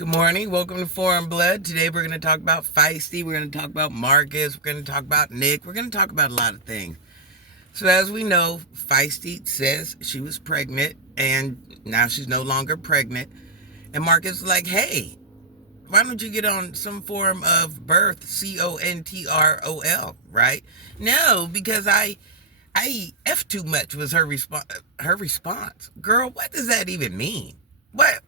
Good morning. Welcome to Foreign Blood. Today we're going to talk about Feisty. We're going to talk about Marcus. We're going to talk about Nick. We're going to talk about a lot of things. So as we know, Feisty says she was pregnant and now she's no longer pregnant. And Marcus is like, hey, why don't you get on some form of birth, Control, right? No, because I F too much was her response. Girl, what does that even mean? What?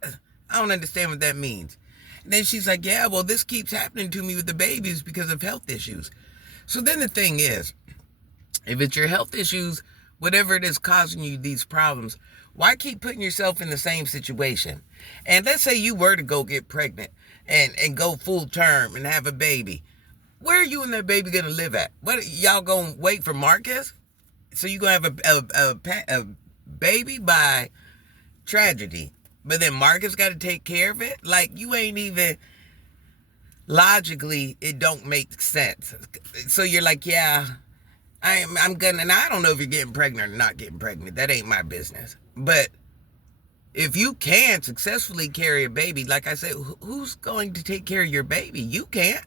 I don't understand what that means. And then she's like, yeah, well, this keeps happening to me with the babies because of health issues. So then the thing is, if it's your health issues, whatever it is causing you these problems, why keep putting yourself in the same situation? And let's say you were to go get pregnant and go full term and have a baby. Where are you and that baby going to live at? What, y'all going to wait for Marcus? So you going to have a baby by tragedy, but then Marcus got to take care of it? Like, you ain't even, logically, it don't make sense. So you're like, yeah, I'm gonna, and I don't know if you're getting pregnant or not getting pregnant. That ain't my business. But if you can successfully carry a baby, like I said, who's going to take care of your baby? You can't.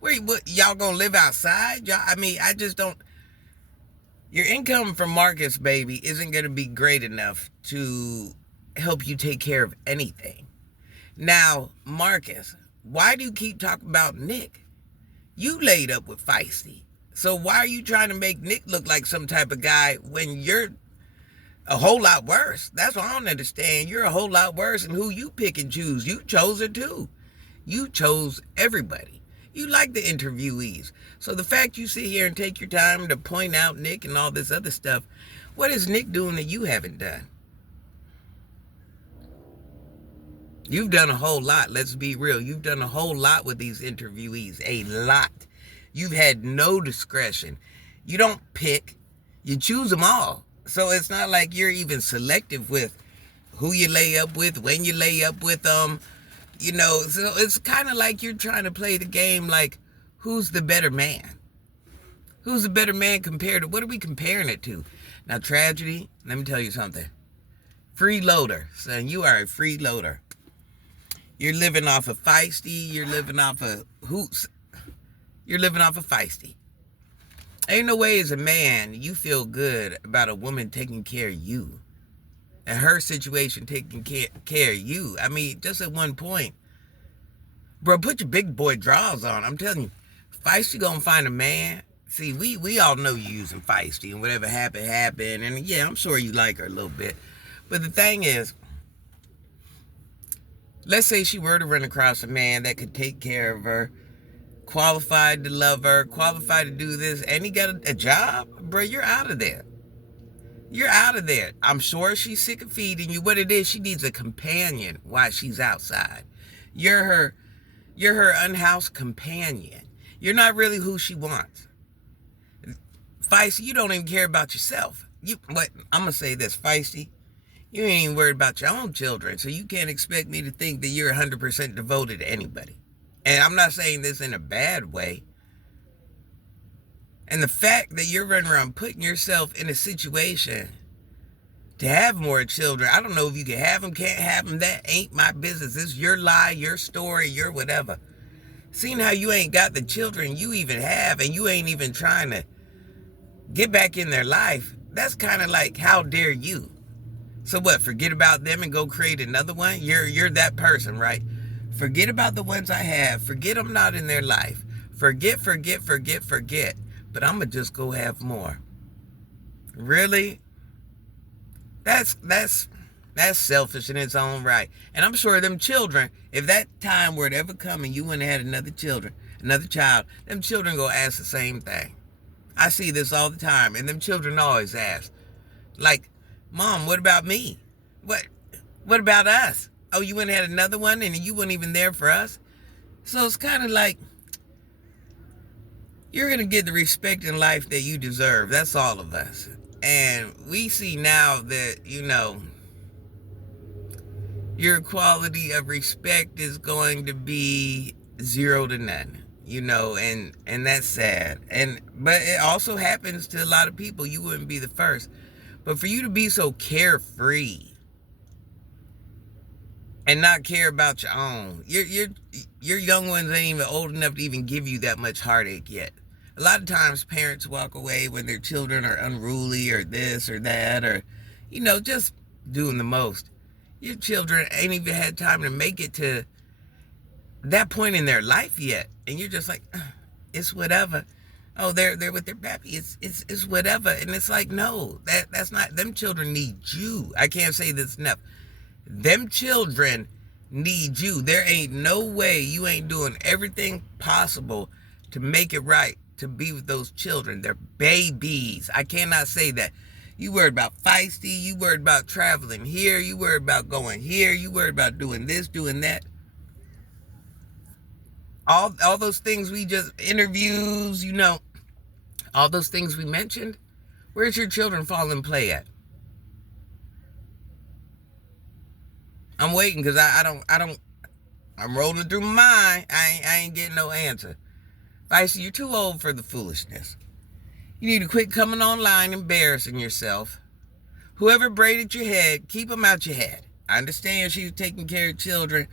What, y'all gonna live outside? Y'all, I just don't. Your income from Marcus, baby, isn't gonna be great enough to help you take care of anything. Now, Marcus, why do you keep talking about Nick? You laid up with Feisty. So why are you trying to make Nick look like some type of guy when you're a whole lot worse? That's what I don't understand. You're a whole lot worse, and who you pick and choose. You chose her too. You chose everybody. You like the interviewees. So the fact you sit here and take your time to point out Nick and all this other stuff, what is Nick doing that you haven't done? You've done a whole lot. Let's be real. You've done a whole lot with these interviewees. A lot. You've had no discretion. You don't pick. You choose them all. So it's not like you're even selective with who you lay up with, when you lay up with them. So it's kind of like you're trying to play the game like, who's the better man? Who's the better man compared to, what are we comparing it to? Now, tragedy, let me tell you something. Freeloader, son, you are a freeloader. You're living off of Feisty. You're living off of hoots. You're living off of Feisty. Ain't no way as a man you feel good about a woman taking care of you. And her situation taking care of you. Just at one point. Bro, put your big boy drawers on. I'm telling you. Feisty gonna find a man. See, we all know you using Feisty. And whatever happened, happened. And yeah, I'm sure you like her a little bit. But the thing is, let's say she were to run across a man that could take care of her, qualified to love her, qualified to do this, and he got a job, bro, you're out of there. You're out of there. I'm sure she's sick of feeding you. What it is, she needs a companion while she's outside. You're her unhoused companion. You're not really who she wants. Feisty, you don't even care about yourself. I'm going to say this, Feisty. You ain't even worried about your own children, so you can't expect me to think that you're 100% devoted to anybody. And I'm not saying this in a bad way. And the fact that you're running around putting yourself in a situation to have more children, I don't know if you can have them, can't have them, that ain't my business. It's your lie, your story, your whatever. Seeing how you ain't got the children you even have and you ain't even trying to get back in their life, that's kind of like, how dare you? So what, forget about them and go create another one? You're that person, right? Forget about the ones I have. Forget I'm not in their life. Forget. But I'm going to just go have more. Really? That's selfish in its own right. And I'm sure them children, if that time were to ever come and you wouldn't have had another child, them children go ask the same thing. I see this all the time. And them children always ask, like, Mom, what about me? What about us? Oh, you wouldn't have had another one and you weren't even there for us? So it's kind of like, you're going to get the respect in life that you deserve. That's all of us. And we see now that, your quality of respect is going to be 0 to none, and that's sad. But it also happens to a lot of people. You wouldn't be the first. But for you to be so carefree and not care about your own. Your young ones ain't even old enough to even give you that much heartache yet. A lot of times parents walk away when their children are unruly or this or that or, just doing the most. Your children ain't even had time to make it to that point in their life yet. And you're just like, it's whatever. Oh, they're with their pappy. It's whatever. And it's like, no, that's not, them children need you. I can't say this enough. Them children need you. There ain't no way you ain't doing everything possible to make it right, to be with those children. They're babies. I cannot say that. You worried about Fiesty. You worried about traveling here. You worried about going here. You worried about doing this, doing that. All those things we just, interviews, all those things we mentioned. Where's your children fall in play at? I'm waiting because I'm rolling through my mind. I ain't getting no answer. Feisty, you're too old for the foolishness. You need to quit coming online embarrassing yourself. Whoever braided your head, keep them out your head. I understand she's taking care of children.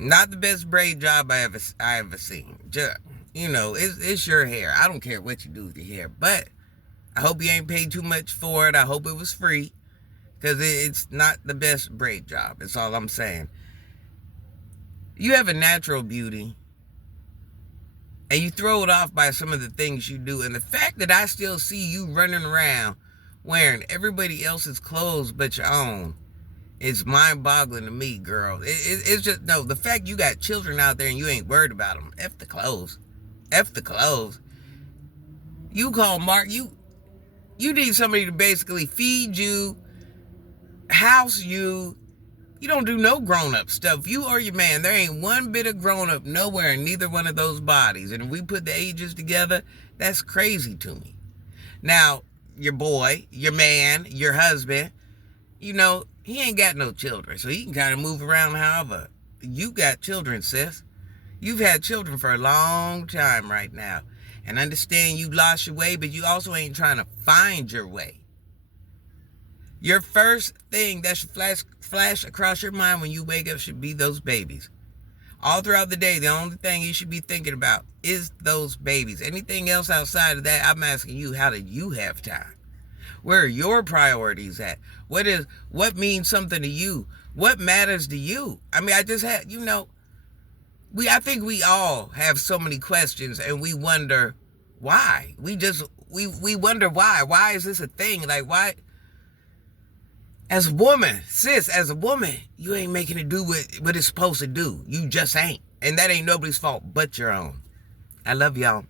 Not the best braid job I ever seen. Just, it's your hair. I don't care what you do with your hair, but I hope you ain't paid too much for it. I hope it was free, because it's not the best braid job. That's all I'm saying. You have a natural beauty, and you throw it off by some of the things you do. And the fact that I still see you running around wearing everybody else's clothes but your own, it's mind-boggling to me, girl. It's just, no, the fact you got children out there and you ain't worried about them. F the clothes. F the clothes. You call Mark, you need somebody to basically feed you, house you. You don't do no grown-up stuff. You or your man, there ain't one bit of grown-up nowhere in neither one of those bodies. And if we put the ages together, that's crazy to me. Now, your boy, your man, your husband, he ain't got no children, so he can kind of move around however. You got children, sis. You've had children for a long time right now. And understand you lost your way, but you also ain't trying to find your way. Your first thing that should flash across your mind when you wake up should be those babies. All throughout the day, the only thing you should be thinking about is those babies. Anything else outside of that, I'm asking you, how did you have time? Where are your priorities at? What means something to you? What matters to you? I mean, I just had, I think we all have so many questions and we wonder why. We wonder why. Why is this a thing? Like, why? As a woman, sis, as a woman, you ain't making it do what it's supposed to do. You just ain't. And that ain't nobody's fault but your own. I love y'all.